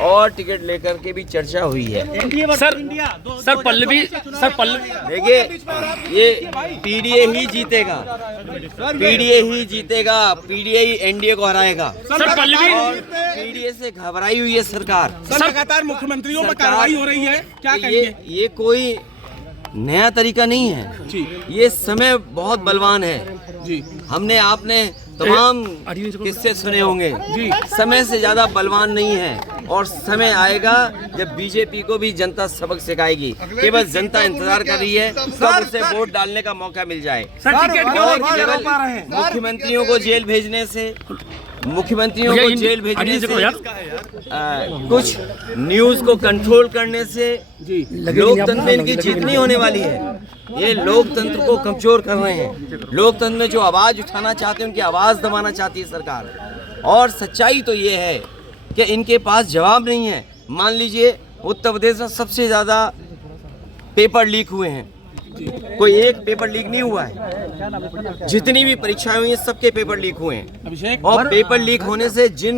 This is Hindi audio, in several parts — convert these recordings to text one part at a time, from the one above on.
और टिकट लेकर के भी चर्चा हुई है। सर पल्लवी देखिए, ये पीडीए ही जीतेगा, पीडीए ही जीतेगा, पीडीए ही एनडीए को हराएगा। सर पल्लवी और पीडीए से घबराई हुई है सरकार। लगातार मुख्यमंत्रियों पर कार्रवाई हो रही है, क्या कहेंगे? ये कोई नया तरीका नहीं है जी। ये समय बहुत बलवान है जी। हमने आपने तमाम किस्से सुने होंगे जी। समय से ज्यादा बलवान नहीं है और समय आएगा जब बीजेपी को भी जनता सबक सिखाएगी। केवल जनता इंतजार कर रही है कब उसे वोट डालने का मौका मिल जाए। और केवल मुख्यमंत्रियों को जेल भेजने से कुछ न्यूज को कंट्रोल करने से लोकतंत्र में इनकी जीत नहीं होने वाली है। ये लोकतंत्र को कमजोर कर रहे हैं। लोकतंत्र में जो आवाज उठाना चाहते हैं उनकी आवाज दबाना चाहती है सरकार। और सच्चाई तो ये है कि इनके पास जवाब नहीं है। मान लीजिए उत्तर प्रदेश में सबसे ज्यादा पेपर लीक हुए हैं, कोई एक पेपर लीक नहीं हुआ है। जितनी भी परीक्षाएं हुई हैं सबके पेपर लीक हुए हैं। और पेपर लीक होने से जिन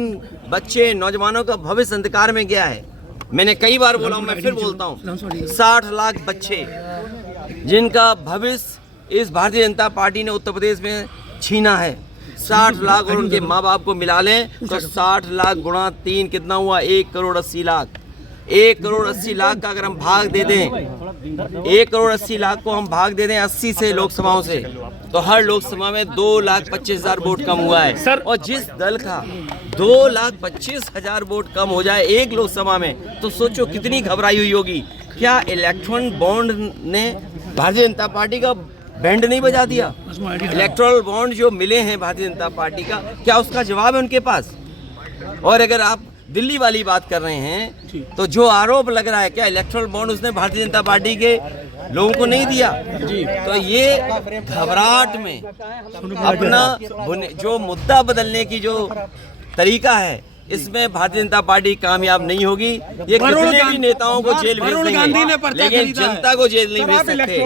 बच्चे नौजवानों का भविष्य अंधकार में गया है, मैंने कई बार बोला हूं, मैं फिर बोलता हूं, 60 लाख बच्चे जिनका भविष्य इस भारतीय जनता पार्टी ने उत्तर प्रदेश में छीना है। 60 लाख और उनके माँ बाप को मिला लें तो 60 लाख गुणा 3 कितना हुआ? 1 करोड़ 80 लाख। 1 करोड़ 80 लाख का अगर हम भाग दे दें, 1 करोड़ 80 लाख को हम भाग दे दें 80 से लोकसभाओं से, तो हर लोकसभा में 2,25,000 वोट कम हुआ है। सर, और जिस दल का 2,25,000 वोट कम हो जाए एक लोकसभा में, तो सोचो कितनी घबराई हुई होगी। क्या इलेक्ट्रॉन बॉन्ड ने भारतीय जनता पार्टी का बैंड नहीं बजा दिया? इलेक्ट्रल बॉन्ड जो मिले हैं भारतीय जनता पार्टी का, क्या उसका जवाब है उनके पास? और अगर आप दिल्ली वाली बात कर रहे हैं तो जो आरोप लग रहा है, क्या इलेक्ट्रल बॉन्ड उसने भारतीय जनता पार्टी के लोगों को नहीं दिया? जी। तो ये घबराहट में अपना जो मुद्दा बदलने की जो तरीका है, इसमें भारतीय जनता पार्टी कामयाब नहीं होगी। ये कितने भी नेताओं को जेल भेज देंगे, लेकिन जनता को जेल नहीं भेज सकते।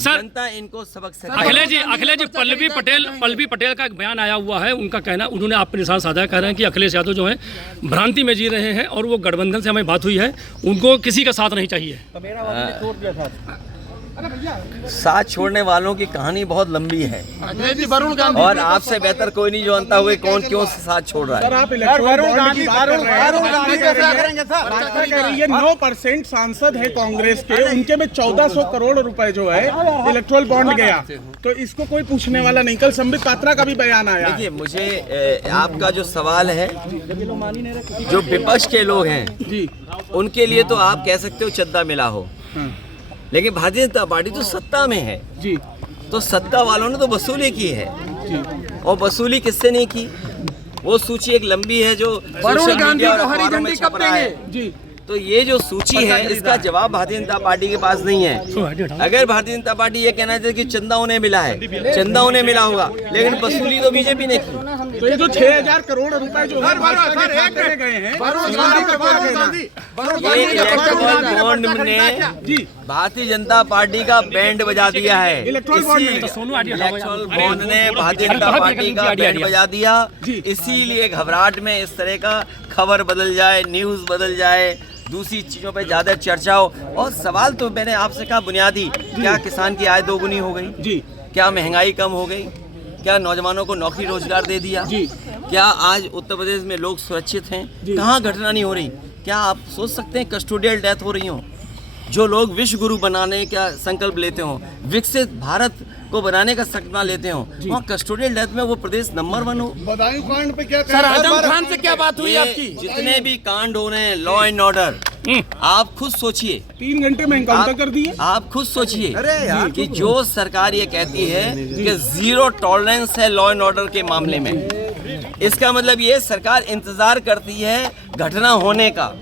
जनता इनको सबक सिखाएगी। अखिलेश जी पल्लवी पटेल का एक बयान आया हुआ है। उनका कहना, उन्होंने आप निशान साधा कह रहे हैं कि अखिलेश यादव जो है भ्रांति में जी रहे हैं और वो गठबंधन से हमें बात हुई है, उनको किसी का साथ नहीं चाहिए। साथ छोड़ने वालों की कहानी बहुत लंबी है और आपसे बेहतर कोई नहीं जानता हुए कौन क्यों साथ छोड़ रहा है। सर, आप वरुण गांधी 9% सांसद है कांग्रेस के, उनके में 1400 करोड़ रुपए जो है इलेक्ट्रल बॉन्ड गया, तो इसको कोई पूछने वाला नहीं। कल संबित पात्रा का भी बयान आया। देखिए, मुझे आपका जो सवाल है, जो विपक्ष के लोग हैं जी, उनके लिए तो आप कह सकते हो चद्दा मिला हो, लेकिन भारतीय जनता पार्टी तो सत्ता में है जी, तो सत्ता वालों ने तो वसूली की है जी। और वसूली किससे नहीं की? वो सूची एक लंबी है जो वरुण गांधी को हरी झंडी कब देंगे जी। तो ये जो सूची है, इसका जवाब भारतीय जनता पार्टी के पास नहीं है। अगर भारतीय जनता पार्टी ये कहना चाहती कि चंदा उन्हें मिला है, चंदा उन्हें मिला होगा, लेकिन वसूली तो बीजेपी ने की। तो ये जो 6,000 करोड़ रुपए जो गए हैं, ये इलेक्ट्रल बॉन्ड ने भारतीय जनता पार्टी का बैंड बजा दिया है। इलेक्ट्रल बॉन्ड ने भारतीय जनता पार्टी का बैंड बजा दिया। इसीलिए घबराहट में इस तरह का खबर बदल जाए, न्यूज बदल जाए, दूसरी चीजों पे ज्यादा चर्चा हो। और सवाल तो मैंने आपसे कहा बुनियादी, क्या किसान की आय दोगुनी हो गई जी? क्या महंगाई कम हो गई? क्या नौजवानों को नौकरी रोजगार दे दिया जी? क्या आज उत्तर प्रदेश में लोग सुरक्षित हैं? कहाँ घटना नहीं हो रही? क्या आप सोच सकते हैं कस्टोडियल डेथ हो रही हो? जो लोग विश्व गुरु बनाने का संकल्प लेते हो, विकसित भारत को बनाने का सपना लेते हो, वहाँ कस्टोडियल डेथ में वो प्रदेश नंबर 1 हो। बदायूं कांड पे क्या सर, आजम खान से क्या बात हुई आपकी? जितने भी कांड हो रहे हैं, लॉ एंड ऑर्डर, आप खुद सोचिए। 3 घंटे में एनकाउंटर कर दिए। आप खुद सोचिए कि जो सरकार ये कहती है कि 0 टॉलरेंस है लॉ एंड ऑर्डर के मामले में, इसका मतलब ये सरकार इंतजार करती है घटना होने का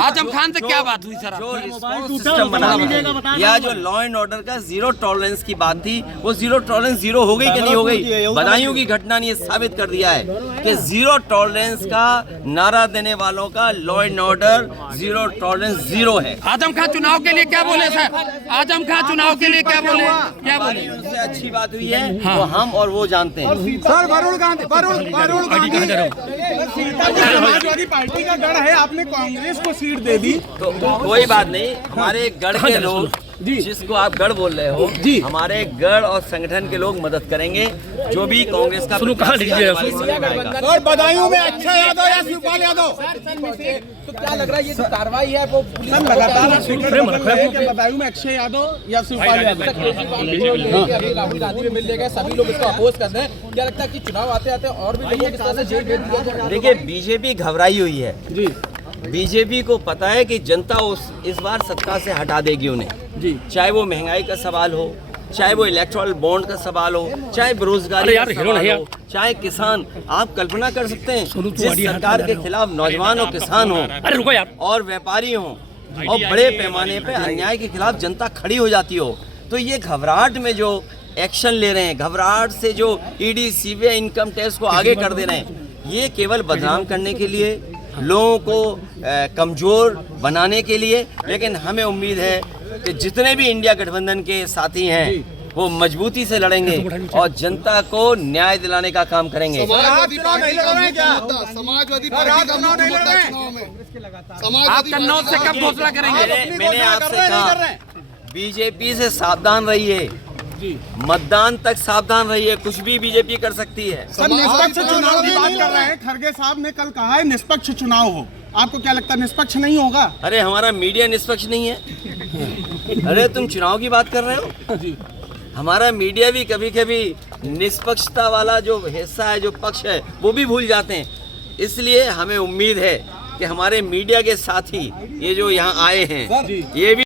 आजम खान से क्या बात हुई सर? जो रिस्पॉन्स सिस्टम बना है या जो लॉ एंड ऑर्डर का जीरो टॉलरेंस की बात थी, वो जीरो टॉलरेंस जीरो हो गई कि नहीं हो गई? बदायूं की घटना ने ये साबित कर दिया है कि जीरो टॉलरेंस का नारा देने वालों का law and order zero tolerance zero है। आजम खान चुनाव के लिए क्या बोले सर? आजम खान चुनाव के लिए क्या बोले? क्या बोले? उससे अच्छी बात हुई है वो हम और वो जानते हैं। सर वरुण गांधी समाजवादी पार्टी का गढ़ है, आपने कांग्रेस को सीट दे दी। तो कोई बात नहीं, हमारे गढ़ के लोग, जिसको आप गढ़ बोल रहे हो, हमारे गढ़ और संगठन के लोग मदद करेंगे। जो भी कांग्रेस का कहाँ लीजिए और बदायूं में अक्षय यादव या शिवपाल यादव, तो क्या लग रहा है ये जो कार्रवाई है वो लगातार बदायूं में अक्षय यादव या शिवपाल यादव राहुल गांधी में मिलने गए, सभी लोग इसको अपोज कर रहे हैं। क्या लगता है कि चुनाव आते आते और भी लोगों की तरह से जेल भेज दिया जाएगा? देखिए, बीजेपी घबराई हुई है जी। बीजेपी को पता है कि जनता इस बार सत्ता से हटा देगी उन्हें जी। चाहे वो महंगाई का सवाल हो, चाहे वो इलेक्टोरल बॉन्ड का सवाल हो, चाहे बेरोजगारी का सवाल हो, चाहे किसान। आप कल्पना कर सकते हैं जिस सरकार के खिलाफ नौजवान और किसान हो और व्यापारी हो और बड़े पैमाने पे अन्याय के खिलाफ जनता खड़ी हो जाती हो, तो ये घबराहट में जो एक्शन ले रहे हैं, घबराहट से जो ईडी सीबीआई इनकम टैक्स को आगे कर दे रहे हैं, ये केवल बदनाम करने के लिए, लोगों को कमजोर बनाने के लिए। लेकिन हमें उम्मीद है कि जितने भी इंडिया गठबंधन के साथी हैं वो मजबूती से लड़ेंगे और जनता को न्याय दिलाने का काम करेंगे। समाजवादी पार्टी का आप कन्नौज से कब घोषणा करेंगे? मैंने आपसे कहा, बीजेपी से सावधान रहिए, मतदान तक सावधान रहिए, कुछ भी बीजेपी कर सकती है। सर निष्पक्ष चुनाव की बात कर रहे हैं, खड़गे साहब ने कल कहा है निष्पक्ष चुनाव हो, आपको क्या लगता है निष्पक्ष नहीं होगा? अरे हमारा मीडिया निष्पक्ष नहीं है। अरे तुम चुनाव की बात कर रहे हो जी। हमारा मीडिया भी कभी कभी निष्पक्षता वाला जो हिस्सा है, जो पक्ष है, वो भी भूल जाते हैं। इसलिए हमें उम्मीद है कि हमारे मीडिया के साथी ये जो यहाँ आए हैं, ये भी